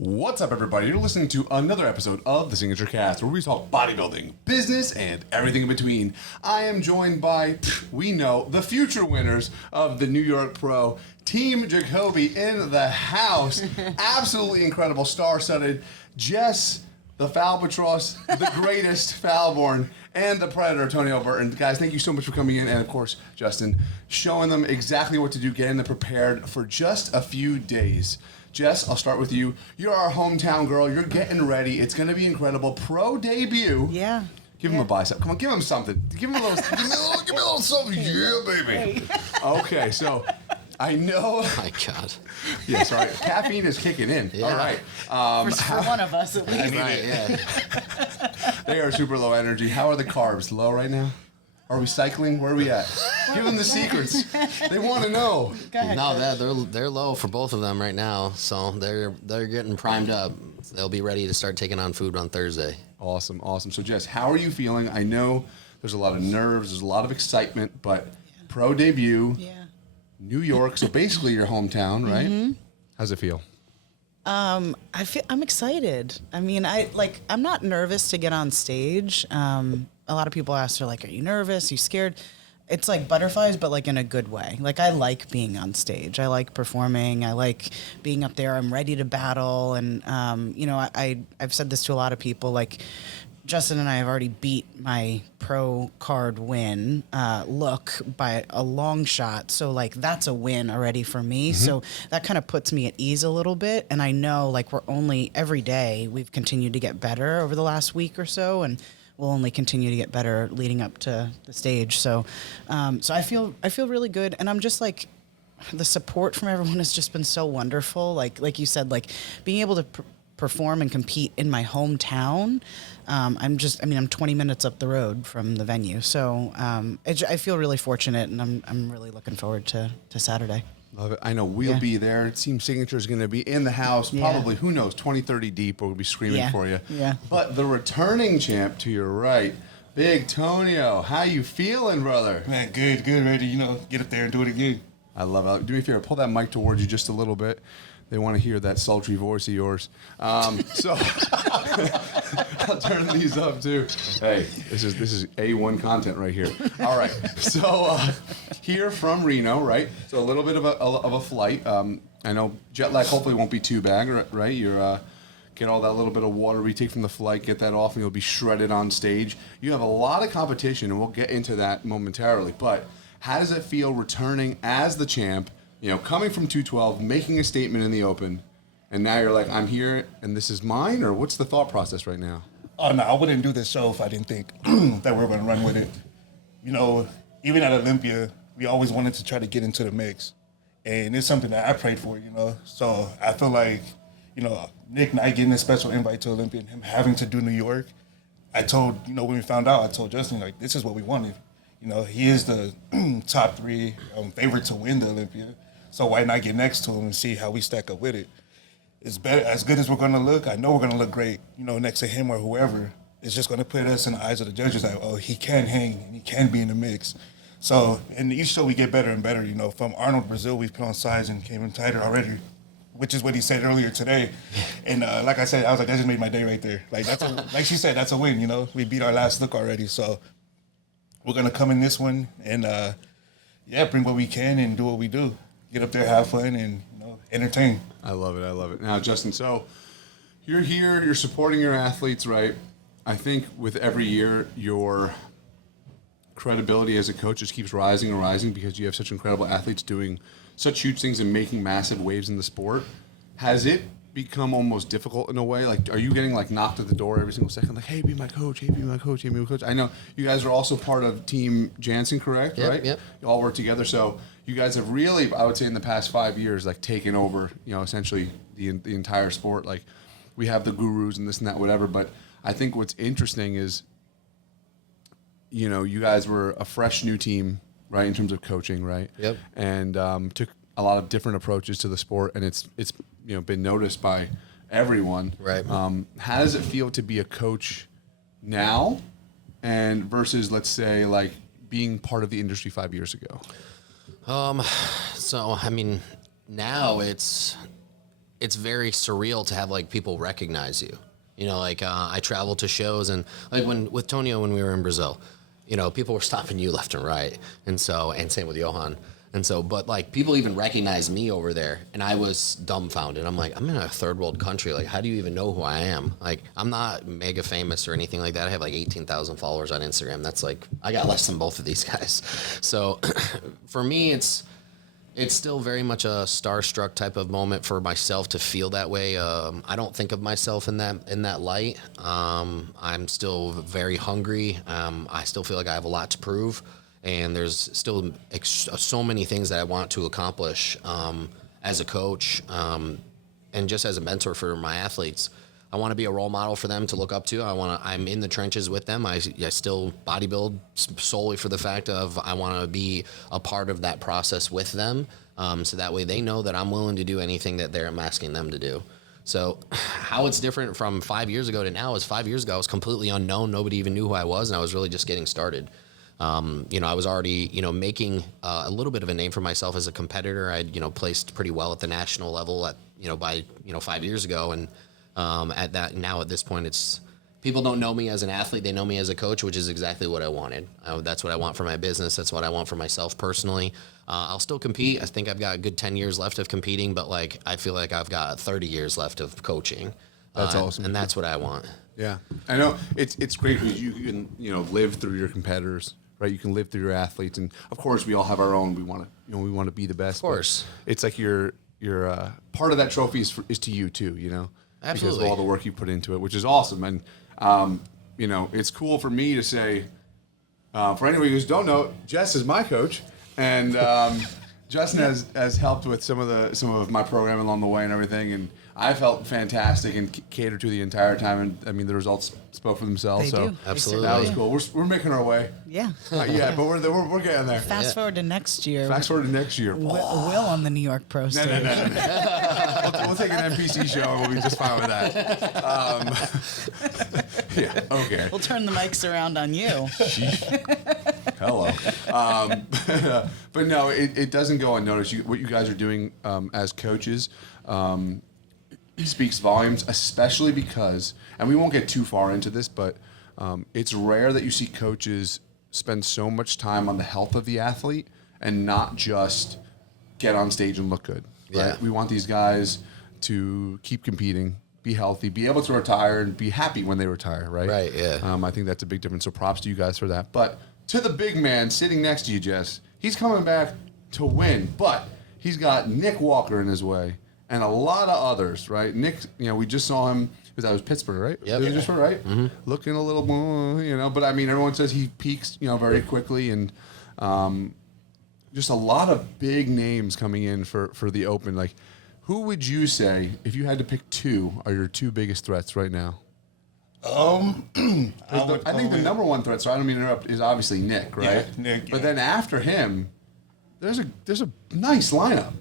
What's up, everybody? You're listening to another episode of the SignatureCAST, where we talk bodybuilding, business, and everything in between. I am joined by, we know, the future winners of the New York Pro, Team Jacoby in the house. Absolutely incredible, star-studded Jess, the Falbatross, the greatest Falborn, and the Predator, Tonio Burton. Guys, thank you so much for coming in, and of course, Justin, showing them exactly what to do, getting them prepared for just a few days. Jess, I'll start with you. You're our hometown girl. You're getting ready. It's going to be incredible. Pro debut. Yeah. Give him a bicep. Come on, give him something. Give him a little, give me a little something. Yeah, baby. Okay, so I know. Oh my God. Yeah, sorry. Caffeine is kicking in. Yeah. All right. For one of us, at least. Right, yeah. They are super low energy. How are the carbs? Low right now? Are we cycling? Where are we at? Give them the secrets. They want to know. No, they're low for both of them right now, so they're getting primed up. They'll be ready to start taking on food on Thursday. Awesome, awesome. So, Jess, how are you feeling? I know there's a lot of nerves, there's a lot of excitement, but pro debut, New York, so basically your hometown, right? Mm-hmm. How's it feel? I'm excited. I mean, I'm not nervous to get on stage. A lot of people ask, they're like, are you nervous? Are you scared? It's like butterflies, but like in a good way. Like, I like being on stage. I like performing. I like being up there. I'm ready to battle. And, I've said this to a lot of people, like, Justin and I have already beat my pro card win look by a long shot. So, like, that's a win already for me. Mm-hmm. So that kind of puts me at ease a little bit. And I know, like, every day we've continued to get better over the last week or so. And we'll only continue to get better leading up to the stage. So I feel really good. And I'm just like, the support from everyone has just been so wonderful. Like you said, like being able to perform and compete in my hometown. I'm 20 minutes up the road from the venue. So I feel really fortunate, and I'm really looking forward to Saturday. Love it. I know we'll be there. It seems Signature is going to be in the house, probably, who knows, 20, 30 deep, or we'll be screaming for you. Yeah. But the returning champ to your right, Big Tonio, how you feeling, brother? Man, good, ready to, get up there and do it again. I love it. Do me a favor, pull that mic towards you just a little bit. They want to hear that sultry voice of yours. So I'll turn these up too. Hey, this is A1 content right here. All right. So here from Reno, right? So a little bit of a flight. I know jet lag hopefully won't be too bad, right? You're get all that little bit of water we take from the flight, get that off, and you'll be shredded on stage. You have a lot of competition, and we'll get into that momentarily. But how does it feel returning as the champ? Coming from 212, making a statement in the open, and now you're like, I'm here, and this is mine? Or what's the thought process right now? Oh, no, I wouldn't do this show if I didn't think that we were going to run with it. Even at Olympia, we always wanted to try to get into the mix. And it's something that I prayed for, So I feel like, Nick not getting a special invite to Olympia and him having to do New York, I told, when we found out, I told Justin, like, this is what we wanted. He is the top 3 favorite to win the Olympia. So why not get next to him and see how we stack up with it? It's better, as good as we're going to look. I know we're going to look great, next to him or whoever. It's just going to put us in the eyes of the judges like, oh, he can hang and he can be in the mix. So in each show we get better and better. From Arnold Brazil, we've put on size and came in tighter already, which is what he said earlier today. And like I said, I was like, that just made my day right there. Like like she said, that's a win. We beat our last look already. So we're going to come in this one and, bring what we can and do what we do. Get up there, have fun, and entertain. I love it. Now, Justin, so you're here, you're supporting your athletes, right? I think with every year, your credibility as a coach just keeps rising and rising because you have such incredible athletes doing such huge things and making massive waves in the sport. Has it become almost difficult in a way? Like, are you getting like knocked at the door every single second? Like, hey, be my coach. Hey, be my coach. Hey, be my coach. I know you guys are also part of Team Jansen, correct? Yep, right? Yep. You all work together. So you guys have really, I would say, in the past 5 years, like taken over, essentially the entire sport. Like, we have the gurus and this and that, whatever. But I think what's interesting is, you guys were a fresh new team, right, in terms of coaching, right? Yep. And took a lot of different approaches to the sport, and it's been noticed by everyone. Right. How does it feel to be a coach now, and versus, let's say, like being part of the industry 5 years ago? So I mean, now it's it's very surreal to have like people recognize you. You know, like I travel to shows, and like with Tonio when we were in Brazil, you know, people were stopping you left and right, and same with Johan. And so, but like people even recognize me over there, and I was dumbfounded. I'm like, I'm in a third world country. Like, how do you even know who I am? Like, I'm not mega famous or anything like that. I have like 18,000 followers on Instagram. That's like, I got less than both of these guys. So for me, it's still very much a starstruck type of moment for myself to feel that way. I don't think of myself in that light. I'm still very hungry. I still feel like I have a lot to prove. And there's still so many things that I want to accomplish as a coach and just as a mentor for my athletes. I want to be a role model for them to look up to. I'm in the trenches with them. I still bodybuild solely for the fact of I want to be a part of that process with them, so that way they know that I'm willing to do anything that I'm asking them to do. So how it's different from 5 years ago to now is 5 years ago I was completely unknown. Nobody even knew who I was, and I was really just getting started. I was already, making a little bit of a name for myself as a competitor. I'd, placed pretty well at the national level by 5 years ago. And at this point, it's people don't know me as an athlete. They know me as a coach, which is exactly what I wanted. That's what I want for my business. That's what I want for myself personally. I'll still compete. I think I've got a good 10 years left of competing, but like, I feel like I've got 30 years left of coaching. That's awesome. And that's what I want. Yeah. I know it's great because you can, live through your competitors. Right, you can live through your athletes, and of course, we all have our own. We want to, be the best. Of course, it's like your part of that trophy is to you too. Absolutely, because of all the work you put into it, which is awesome. And it's cool for me to say, for anybody who don't know, Jess is my coach, and Justin has helped with some of my programming along the way and everything, and I felt fantastic and catered to the entire time. And I mean, the results spoke for themselves. They do. Absolutely, that was cool. We're making our way. Yeah. Yeah, but we're getting there. Fast forward to next year. Will on the New York Pro stage. No. We'll take an NPC show and we'll be just fine with that. Yeah, okay. We'll turn the mics around on you. Hello. But no, it doesn't go unnoticed. What you guys are doing as coaches speaks volumes, especially because, and we won't get too far into this, but it's rare that you see coaches spend so much time on the health of the athlete and not just get on stage and look good. Right? Yeah. We want these guys to keep competing, be healthy, be able to retire, and be happy when they retire, right? Right, yeah. I think that's a big difference, so props to you guys for that. But to the big man sitting next to you, Jess, he's coming back to win, but he's got Nick Walker in his way and a lot of others, right? Nick, we just saw him, because that was Pittsburgh, right? Yep. Was it just right? Mm-hmm. Looking a little more, but I mean, everyone says he peaks, very quickly, and just a lot of big names coming in for the Open. Like, who would you say, if you had to pick two, are your two biggest threats right now? I think the number one threat, so I don't mean to interrupt, is obviously Nick, right? Yeah, Nick. But then after him, there's a nice lineup.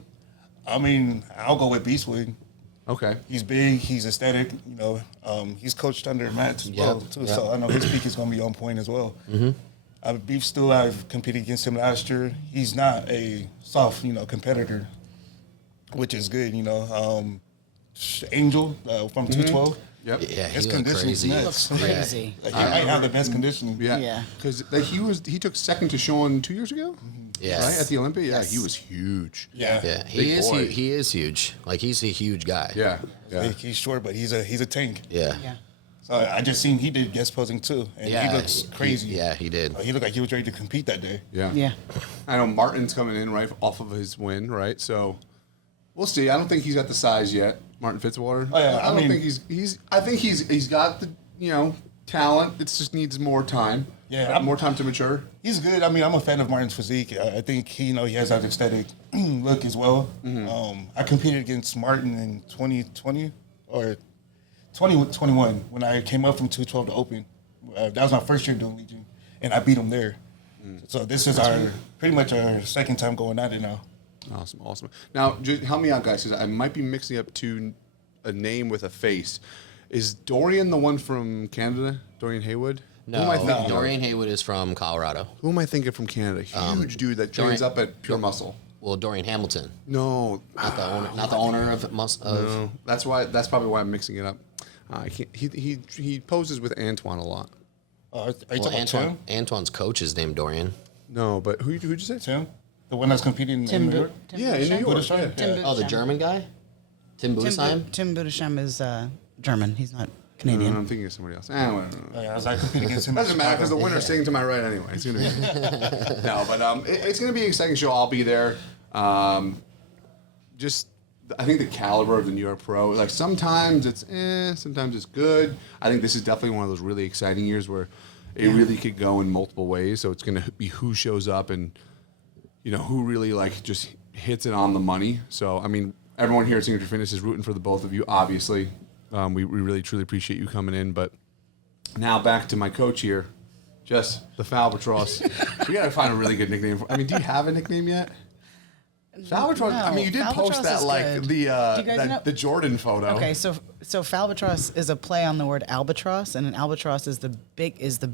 I mean, I'll go with Beastwood. Okay. He's big. He's aesthetic. He's coached under Matt as well too. Yep. So I know his peak is going to be on point as well. Mm-hmm. Beef Stew, I've competed against him last year. He's not a soft, competitor, which is good. Angel from 212. Yep. Yeah, his he conditioning's crazy. nuts. He looks crazy. Like, he might have the best conditioning. Yeah. Because he took second to Sean 2 years ago. Yes. Right at the Olympia. Yeah, Yes. he was huge. Yeah. Yeah, Big boy. he is huge. Like, he's a huge guy. Yeah. Yeah. He's short, but he's a tank. Yeah. Yeah. So I just seen he did guest posing too, and he looks crazy. He did. He looked like he was ready to compete that day. Yeah. Yeah. I know Martin's coming in right off of his win, right? So we'll see. I don't think he's got the size yet, Martin Fitzwater. Oh, yeah, I don't think he's. I think he's got the talent. It just needs more time. Yeah, more time to mature. He's good. I mean, I'm a fan of Martin's physique. I think he has that aesthetic look as well. Mm-hmm. I competed against Martin in 2020 or 2021 when I came up from 212 to Open. That was my first year doing Legion, and I beat him there. So this is pretty much our second time going at it now. Awesome. Now, just help me out, guys, because I might be mixing up a name with a face. Is Dorian the one from Canada? Dorian Haywood? No, Dorian Haywood is from Colorado. Who am I thinking from Canada? Huge dude that trains up at Pure Muscle. Dorian Hamilton, No, not the owner of no. That's probably why I'm mixing it up. I can't. He poses with Antoine a lot. Are you talking about Tim? Antoine's coach is named Dorian. No, but who'd you say? Tim? The one that's competing in New York? Yeah, in New York. Budesheim? Yeah. Yeah. Oh, the German guy, Tim Budesheim. Tim Budesheim is German. He's not No, Canadian. I'm thinking of somebody else. Whatever. Oh, yeah, I was like competing against him. Doesn't matter because the winner's sitting to my right anyway. It's gonna be no, but it's gonna be an exciting show. I'll be there. Just I think the caliber of the New York Pro. Like sometimes it's sometimes it's good. I think this is definitely one of those really exciting years where it really could go in multiple ways. So it's gonna be who shows up and who really like just hits it on the money. So I mean, everyone here at Signature Fitness is rooting for the both of you. Obviously, we really truly appreciate you coming in, but. Now back to my coach here, Jess, the Falbatross. We gotta find a really good nickname. Do you have a nickname yet? Falbatross. No, I mean, you did Falbatross post that is like good. the Do you guys know- the Jordan photo. Okay, so Falbatross is a play on the word albatross, and an albatross is the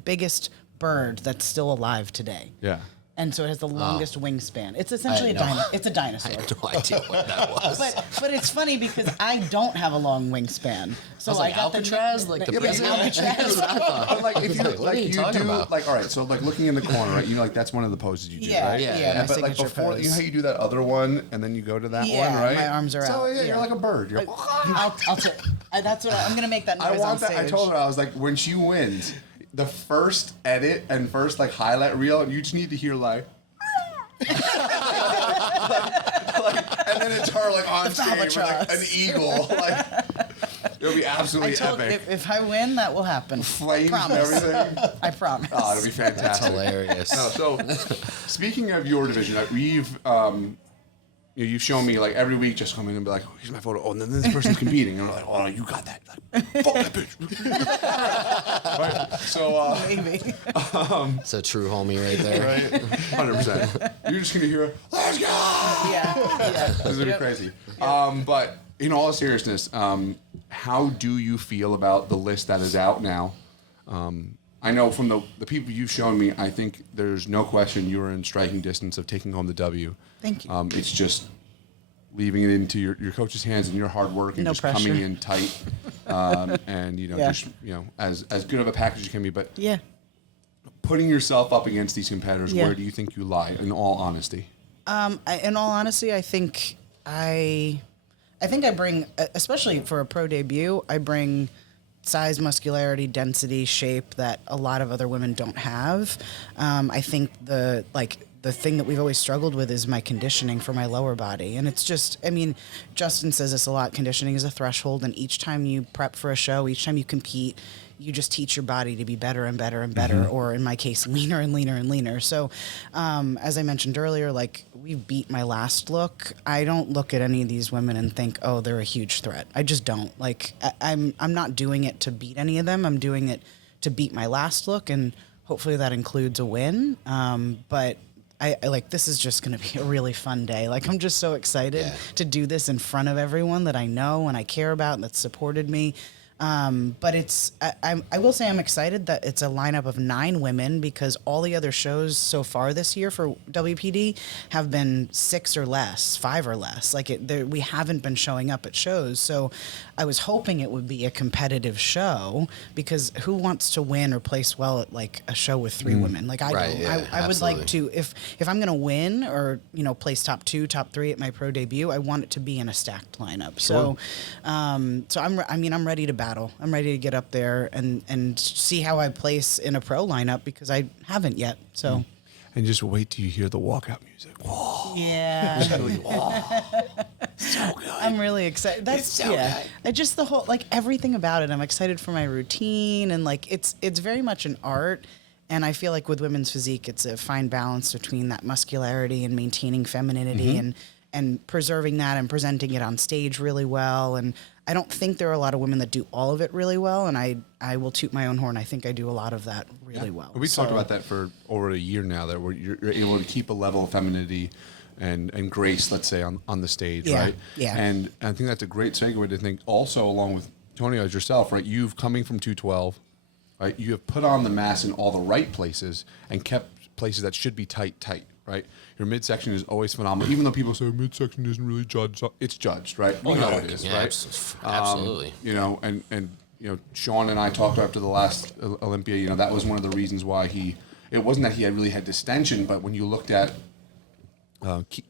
biggest bird that's still alive today. Yeah. And so it has the longest wingspan. It's essentially it's a I dinosaur. had no idea what that was. But it's funny because I don't have a long wingspan. So I was like, got Alcatraz, like the president. That's what I thought. But like if you What are you you talking do about? like all right, so like looking in the corner, right? Like that's one of the poses you do, Yeah, right? yeah, my But like signature before, pose. you know how you do that other one, and then you go to that Yeah, one, right? my arms are so, out, yeah, yeah. you're like a bird. You're. That's what I'm gonna make that noise I on want stage. that. I told her I was like, when she wins, the first edit and first like highlight reel, you just need to hear like. And then it's her like on stage with like an eagle. Like it'll be absolutely epic. If I win, that will happen. Flames Promise. and everything. I promise. Oh, it'll be fantastic. That's hilarious. No, so speaking of your division, we've you've shown me like every week just come in and be like, oh, here's my photo. Oh, and then this person's competing. And I'm like, oh no, you got that. Like, fuck that bitch. Right? So Maybe. It's a true homie right there. right, 100%. You're just gonna hear, let's go. Yeah. This is gonna be crazy. But in all seriousness, how do you feel about the list that is out now? I know from the people you've shown me, I think there's no question you're in striking distance of taking home the W. Thank you. It's just leaving it into your coach's hands and your hard work and No just pressure. coming in tight, and Yeah. just as good of a package as you can be. But Yeah. putting yourself up against these competitors, Yeah. where do you think you lie? In all honesty. In all honesty, I think I bring, especially for a pro debut, I bring size, muscularity, density, shape that a lot of other women don't have. I think the thing that we've always struggled with is my conditioning for my lower body. And it's just, Justin says this a lot, conditioning is a threshold, and each time you prep for a show, each time you compete, you just teach your body to be better and better and better, or in my case, leaner and leaner and leaner. So, as I mentioned earlier, like we beat my last look. I don't look at any of these women and think, oh, they're a huge threat. I just don't. Like I'm not doing it to beat any of them. I'm doing it to beat my last look, and hopefully that includes a win. But I like this is just going to be a really fun day. Like I'm just so excited to do this in front of everyone that I know and I care about and that supported me. But I will say I'm excited that it's a lineup of 9 women because all the other shows so far this year for WPD have been 6 or less, 5 or less. Like we haven't been showing up at shows. So I was hoping it would be a competitive show because who wants to win or place well at like a show with 3 women? Like I Right, don't. yeah, I would like absolutely. to, if I'm going to win or, place top 2, top 3 at my pro debut, I want it to be in a stacked lineup. So I'm ready to battle. I'm ready to get up there and see how I place in a pro lineup because I haven't yet. So And just wait till you hear the walkout music. Whoa. yeah, So good. I'm really excited. That's so good. Just the whole everything about it. I'm excited for my routine and it's very much an art. And I feel like with women's physique, it's a fine balance between that muscularity and maintaining femininity and preserving that and presenting it on stage really well. And I don't think there are a lot of women that do all of it really well. And I will toot my own horn. I think I do a lot of that really well. We talked about that for over a year now, that where you're able to keep a level of femininity and grace, let's say, on the stage, Yeah, right? yeah. And I think that's a great segue to think also along with Tonio as yourself, right? You've coming from 212, right? You have put on the mass in all the right places and kept places that should be tight, right? Your midsection is always phenomenal. Even though people say midsection isn't really judged, it's judged, right? We know it is, Yeah, right? absolutely. You know, and you know, Sean and I talked after the last Olympia. You know, that was one of the reasons why it wasn't that he really had distension, but when you looked at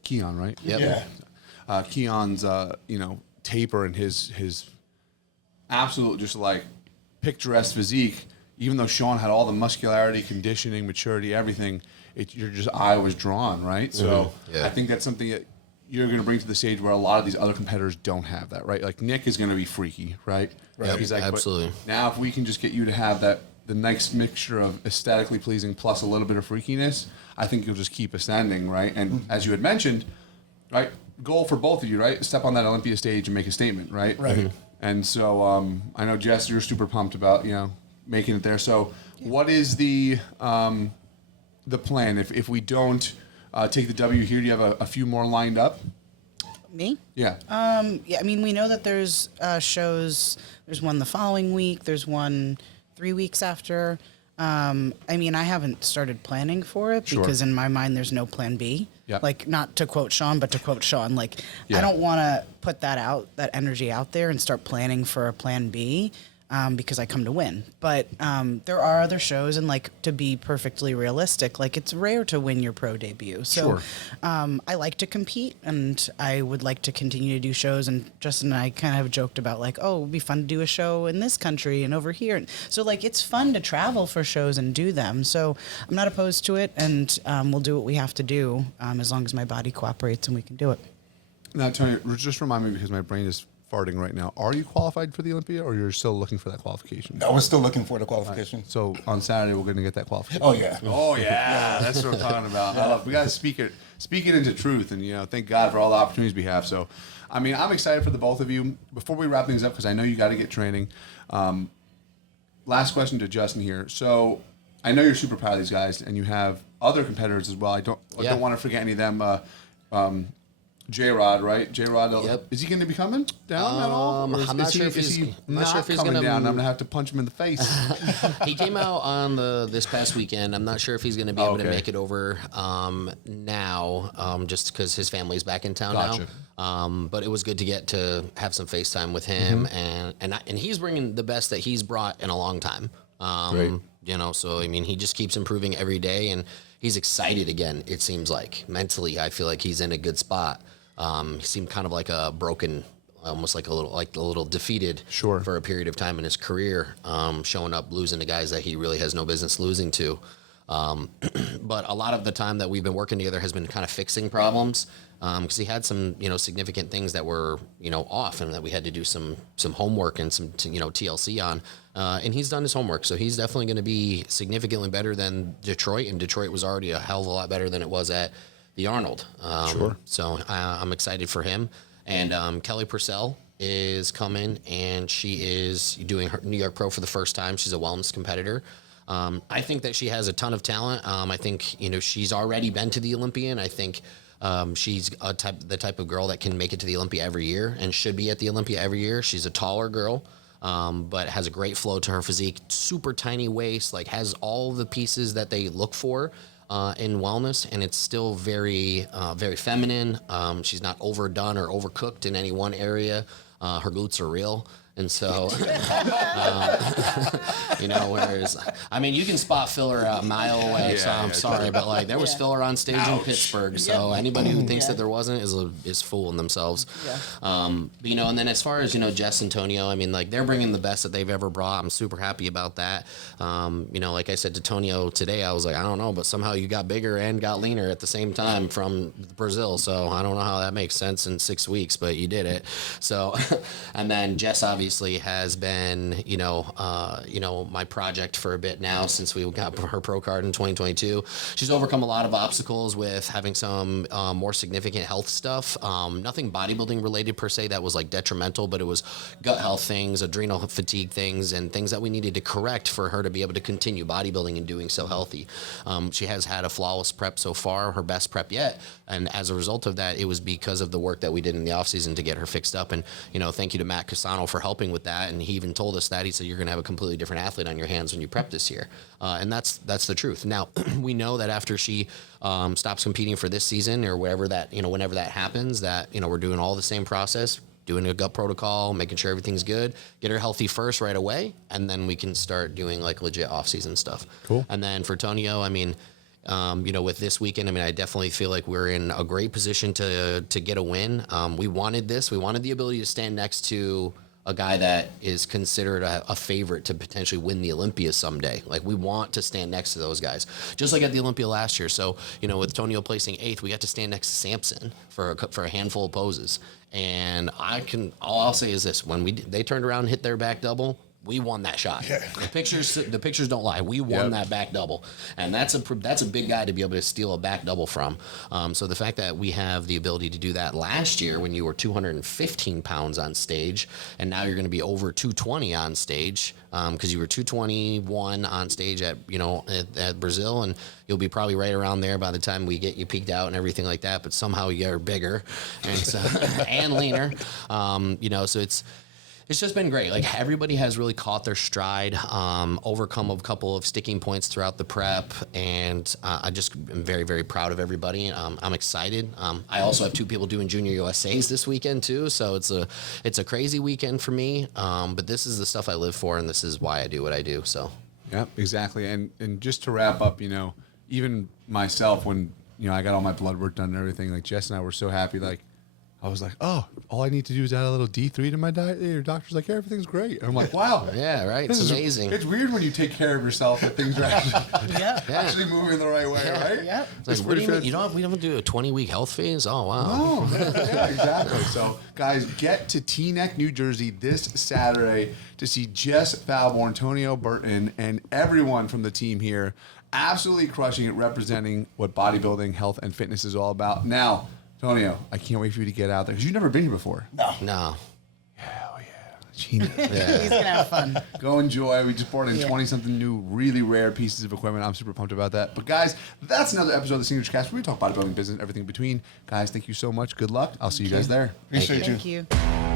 Keon, right? Yep. Yeah. Keon's you know, taper and his absolute just like picturesque physique, even though Sean had all the muscularity, conditioning, maturity, everything, your just eye was drawn, right? So Yeah. I think that's something that you're going to bring to the stage where a lot of these other competitors don't have that, right? Like Nick is going to be freaky, right? Yep, He's like, but absolutely. now if we can just get you to have the nice mixture of aesthetically pleasing plus a little bit of freakiness, I think you'll just keep ascending, right? And as you had mentioned, right, goal for both of you, right? Step on that Olympia stage and make a statement, right? Right. Mhm. And so I know, Jess, you're super pumped about, you know, making it there. So what is the plan? If we don't take the W here, do you have a few more lined up? Me? Yeah. Yeah, I mean, we know that there's shows. There's one the following week. There's one 3 weeks after. I mean, I haven't started planning for it Sure. because in my mind, there's no plan B. Yeah. Like, not to quote Sean, but to quote Sean, like, Yeah. I don't want to put that energy out there and start planning for a plan B. Because I come to win. But there are other shows, and like, to be perfectly realistic, like, it's rare to win your pro debut. So Sure. I like to compete, and I would like to continue to do shows. And Justin and I kind of have joked about like, oh, it would be fun to do a show in this country and over here. And so like, it's fun to travel for shows and do them. So I'm not opposed to it, and we'll do what we have to do as long as my body cooperates and we can do it. Now, Tony, just remind me, because my brain is farting right now. Are you qualified for the Olympia, or you're still looking for that qualification? I was still looking for the qualification. So on Saturday, we're going to get that qualification. Oh yeah. Oh yeah, that's what I'm talking about. We got to speak it into truth, and you know, thank God for all the opportunities we have. So, I mean, I'm excited for the both of you. Before we wrap things up, because I know you got to get training. Last question to Justin here. So, I know you're super proud of these guys, and you have other competitors as well. I don't want to forget any of them. J-Rod, right? J-Rod, Yep. is he going to be coming down at all? Or I'm not sure if he's coming gonna- down. I'm going to have to punch him in the face. He came out on this past weekend. I'm not sure if he's going to be able to Okay. make it over now, just because his family's back in town Gotcha. now. But it was good to get to have some FaceTime with him, Mm-hmm. and he's bringing the best that he's brought in a long time. Great. You know, so I mean, he just keeps improving every day, and he's excited again. It seems like mentally, I feel like he's in a good spot. He seemed kind of like a broken, almost like a little defeated Sure. for a period of time in his career, showing up, losing to guys that he really has no business losing to. But a lot of the time that we've been working together has been kind of fixing problems, because he had some, you know, significant things that were, you know, off, and that we had to do some homework and some, you know, TLC on. And he's done his homework, so he's definitely going to be significantly better than Detroit, and Detroit was already a hell of a lot better than it was at the Arnold. Sure. So I'm excited for him. And Kelly Purcell is coming, and she is doing her New York Pro for the first time. She's a wellness competitor. I think that she has a ton of talent. I think, you know, she's already been to the Olympia, and I think she's the type of girl that can make it to the Olympia every year and should be at the Olympia every year. She's a taller girl, but has a great flow to her physique, super tiny waist, like has all the pieces that they look for in wellness, and it's still very, very feminine. She's not overdone or overcooked in any one area. Her glutes are real. And so, you know, whereas, I mean, you can spot filler a mile away, so I'm sorry, but like, there was filler on stage in Pittsburgh, so anybody who thinks that there wasn't is fooling themselves. But, you know, and then as far as, you know, Jess and Tonio, I mean, like, they're bringing the best that they've ever brought. I'm super happy about that. You know, like I said to Tonio today, I was like, I don't know, but somehow you got bigger and got leaner at the same time from Brazil, so I don't know how that makes sense in 6 weeks, but you did it. So, and then Jess obviously has been, you know, my project for a bit now since we got her pro card in 2022. She's overcome a lot of obstacles with having some more significant health stuff. Nothing bodybuilding related per se that was like detrimental, but it was gut health things, adrenal fatigue things, and things that we needed to correct for her to be able to continue bodybuilding and doing so healthy. She has had a flawless prep so far, her best prep yet. And as a result of that, it was because of the work that we did in the off season to get her fixed up. And, you know, thank you to Matt Casano for helping helping with that. And he even told us that. He said, you're going to have a completely different athlete on your hands when you prep this year. And that's the truth. Now, we know that after she stops competing for this season or wherever that, whenever that happens, that, we're doing all the same process, doing a gut protocol, making sure everything's good, get her healthy first right away, and then we can start doing like legit off-season stuff. Cool. And then for Tonio, I mean, with this weekend, I mean, I definitely feel like we're in a great position to get a win. We wanted this. We wanted the ability to stand next to a guy that is considered a favorite to potentially win the Olympia someday. Like, we want to stand next to those guys, just like at the Olympia last year. So, with Tonio placing 8th, we got to stand next to Samson for a handful of poses. And all I'll say is this: when they turned around and hit their back double, we won that shot. Yeah. The pictures don't lie. We won that back double, and that's a big guy to be able to steal a back double from. So the fact that we have the ability to do that last year when you were 215 pounds on stage, and now you're going to be over 220 on stage because you were 221 on stage at Brazil, and you'll be probably right around there by the time we get you peaked out and everything like that. But somehow you're bigger and and leaner. So it's just been great. Like, everybody has really caught their stride, overcome a couple of sticking points throughout the prep, and I just am very, very proud of everybody. I'm excited. I also have 2 people doing Junior USAs this weekend too, so it's a crazy weekend for me. But this is the stuff I live for, and this is why I do what I do. So. Yeah, exactly. And just to wrap up, even myself, when I got all my blood work done and everything, like Jess and I were so happy, like. I was like, oh, all I need to do is add a little D3 to my diet. Your doctor's like, yeah, everything's great. And I'm like, wow. Yeah, right. It's amazing. It's weird when you take care of yourself that things are actually moving the right way, right? Yeah. It's like, what do you mean? We don't do a 20-week health phase? Oh, wow. Oh, yeah, exactly. So, guys, get to Teaneck, New Jersey this Saturday to see Jess Falborn, Tonio Burton, and everyone from the team here absolutely crushing it, representing what bodybuilding, health, and fitness is all about. Now, Tonio, I can't wait for you to get out there because you've never been here before. No. Hell yeah. Genius. Yeah. He's gonna have fun. Go enjoy. We just brought in 20-something new, really rare pieces of equipment. I'm super pumped about that. But guys, that's another episode of the SignatureCAST where we talk bodybuilding, business, everything in between. Guys, thank you so much. Good luck. I'll see you guys there. Appreciate you. Thank you.